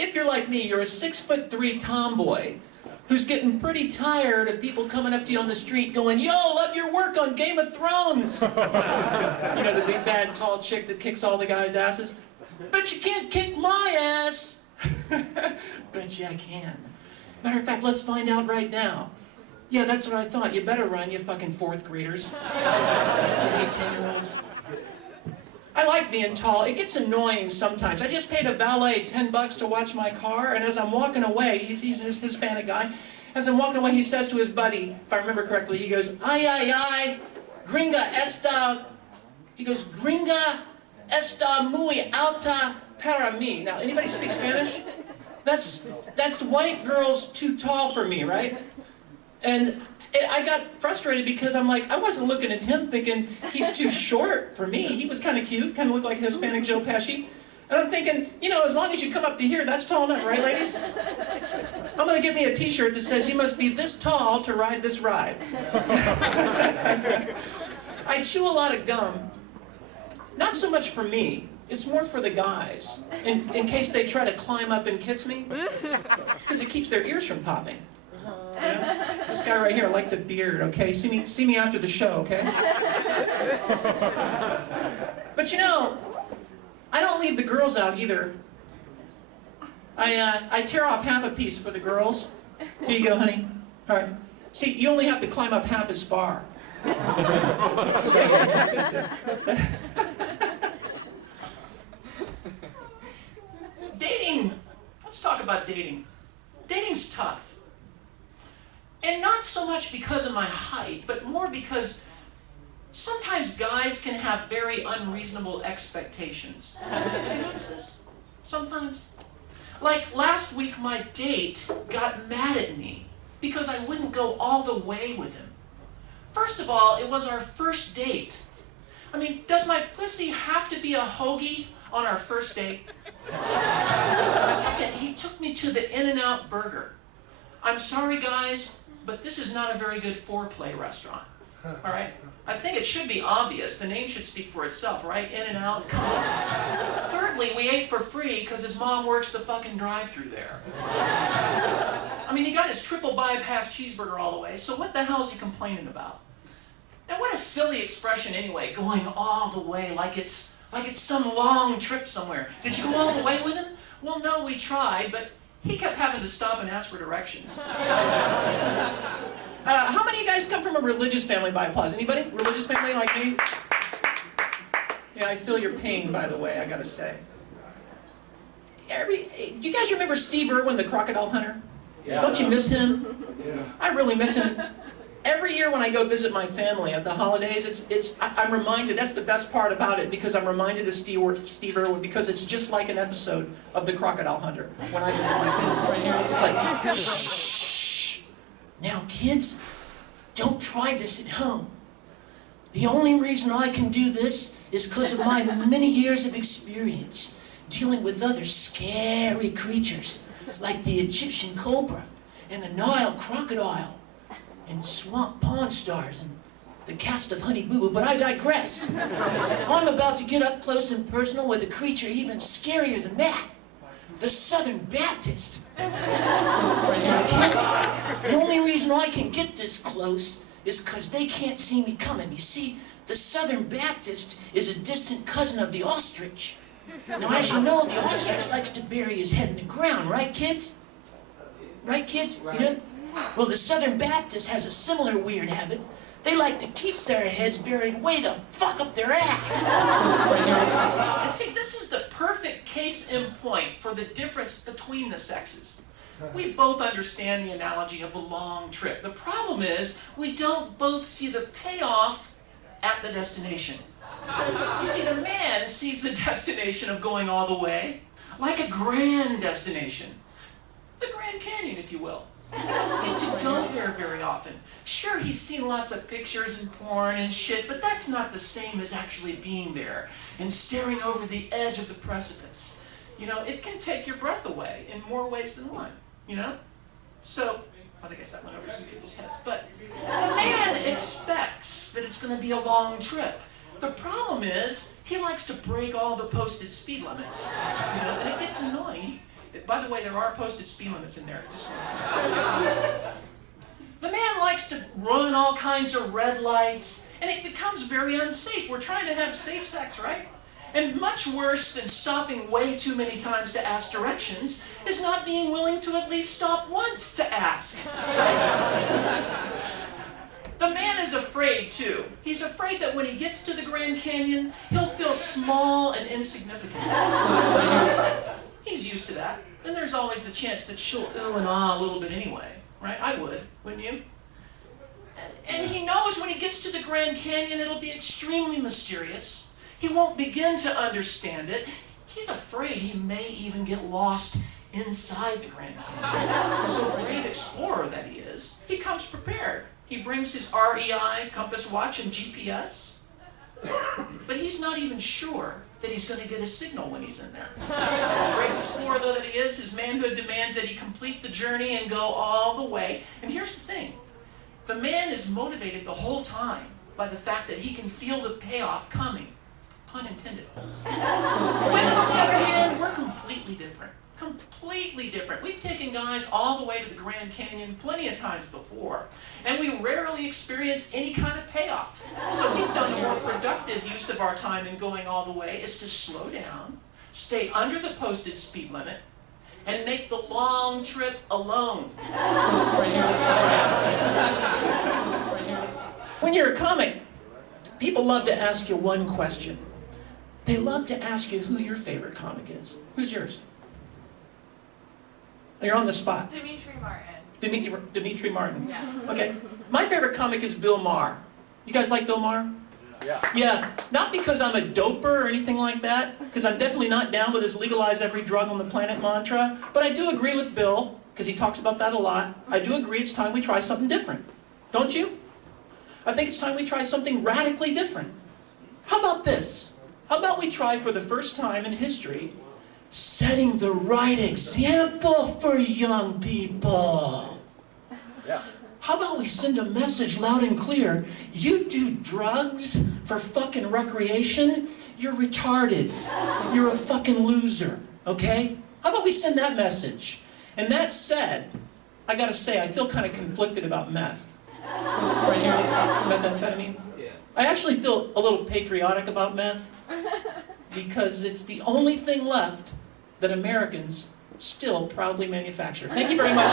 if you're like me, you're a 6'3" tomboy who's getting pretty tired of people coming up to you on the street going, yo, love your work on Game of Thrones. You know, the big bad tall chick that kicks all the guys' asses. Bet you can't kick my ass. Bet you I can. Matter of fact, let's find out right now. Yeah, that's what I thought. You better run, you fucking 4th graders. You 10-year-olds. I like being tall. It gets annoying sometimes. I just paid a valet $10 to watch my car, and as I'm walking away, he's this Hispanic guy. As I'm walking away, he says to his buddy, if I remember correctly, he goes, ay, gringa esta, he goes, gringa esta muy alta para mí. Now, anybody speak Spanish? That's white girls too tall for me, right? And I got frustrated because I'm like, I wasn't looking at him thinking he's too short for me. He was kind of cute, kind of looked like Hispanic Joe Pesci. And I'm thinking, you know, as long as you come up to here, that's tall enough, right, ladies? I'm going to get me a t-shirt that says, you must be this tall to ride this ride. I chew a lot of gum. Not so much for me. It's more for the guys, in case they try to climb up and kiss me, because it keeps their ears from popping. You know? This guy right here, I like the beard, okay? See me after the show, okay? But you know, I don't leave the girls out either. I tear off half a piece for the girls. Here you go, honey. All right. See, you only have to climb up half as far. Dating. Let's talk about dating. Dating's tough. And not so much because of my height, but more because sometimes guys can have very unreasonable expectations. Have you noticed this? Sometimes. Like last week, my date got mad at me because I wouldn't go all the way with him. First of all, it was our first date. I mean, does my pussy have to be a hoagie on our first date? Second, he took me to the In-N-Out Burger. I'm sorry, guys, but this is not a very good foreplay restaurant. All right? I think it should be obvious. The name should speak for itself, right? In-N-Out, come on. Thirdly, we ate for free because his mom works the fucking drive-thru there. I mean, he got his triple bypass cheeseburger all the way, so what the hell is he complaining about? And what a silly expression anyway, going all the way, like it's some long trip somewhere. Did you go all the way with him? Well, no, we tried, but he kept having to stop and ask for directions. How many of you guys come from a religious family by applause? Anybody? Religious family like me? Yeah, I feel your pain, by the way, I gotta say. You guys remember Steve Irwin, the Crocodile Hunter? Yeah. Don't you miss him? Yeah. I really miss him. Every year when I go visit my family at the holidays, I'm reminded, that's the best part about it, because I'm reminded of Steve Irwin, because it's just like an episode of the Crocodile Hunter. When I visit my family right here, it's like, shh. Now kids, don't try this at home. The only reason I can do this is because of my many years of experience dealing with other scary creatures, like the Egyptian cobra, and the Nile crocodile, and swamp pond stars, and the cast of Honey Boo Boo, but I digress. I'm about to get up close and personal with a creature even scarier than that. The Southern Baptist. Right now, kids, the only reason I can get this close is because they can't see me coming. You see, the Southern Baptist is a distant cousin of the ostrich. Now, as you know, the ostrich likes to bury his head in the ground, right, kids? Right, kids? Right. You know? Well, the Southern Baptist has a similar weird habit. They like to keep their heads buried way the fuck up their ass. And see, this is the perfect case in point for the difference between the sexes. We both understand the analogy of a long trip. The problem is, we don't both see the payoff at the destination. You see, the man sees the destination of going all the way like a grand destination. The Grand Canyon, if you will. He doesn't get to go there very often. Sure, he's seen lots of pictures and porn and shit, but that's not the same as actually being there and staring over the edge of the precipice. You know, it can take your breath away in more ways than one, you know? So, I think I said went over some people's heads, but the man expects that it's going to be a long trip. The problem is, he likes to break all the posted speed limits, you know, and it gets annoying. By the way, there are posted speed limits in there. The man likes to run all kinds of red lights, and it becomes very unsafe. We're trying to have safe sex, right? And much worse than stopping way too many times to ask directions is not being willing to at least stop once to ask. The man is afraid, too. He's afraid that when he gets to the Grand Canyon, he'll feel small and insignificant. He's used to that. And there's always the chance that she'll ooh and ah a little bit anyway. Right? I would, wouldn't you? And he knows when he gets to the Grand Canyon, it'll be extremely mysterious. He won't begin to understand it. He's afraid he may even get lost inside the Grand Canyon. So brave explorer that he is, he comes prepared. He brings his REI, compass watch, and GPS. But he's not even sure that he's going to get a signal when he's in there. Brave explorer though that he is, his manhood demands that he complete the journey and go all the way. And here's the thing. The man is motivated the whole time by the fact that he can feel the payoff coming. Pun intended. Women, on the other hand, we're completely different. Completely different. We've taken guys all the way to the Grand Canyon plenty of times before, and we rarely experience any kind of payoff. So we found a more productive use of our time in going all the way is to slow down, stay under the posted speed limit, and make the long trip alone. When you're a comic, people love to ask you one question. They love to ask you who your favorite comic is. Who's yours? You're on the spot. Dimitri Martin. Dimitri Martin. Yeah. Okay. My favorite comic is Bill Maher. You guys like Bill Maher? Yeah. Yeah. Not because I'm a doper or anything like that, because I'm definitely not down with his legalize every drug on the planet mantra, but I do agree with Bill, because he talks about that a lot. I do agree it's time we try something different. Don't you? I think it's time we try something radically different. How about this? How about we try for the first time in history setting the right example for young people? Yeah. How about we send a message loud and clear? You do drugs for fucking recreation, you're retarded. You're a fucking loser, okay? How about we send that message? And that said, I gotta say, I feel kind of conflicted about meth. Right here, methamphetamine. Yeah. I actually feel a little patriotic about meth because it's the only thing left that Americans still proudly manufacture. Thank you very much.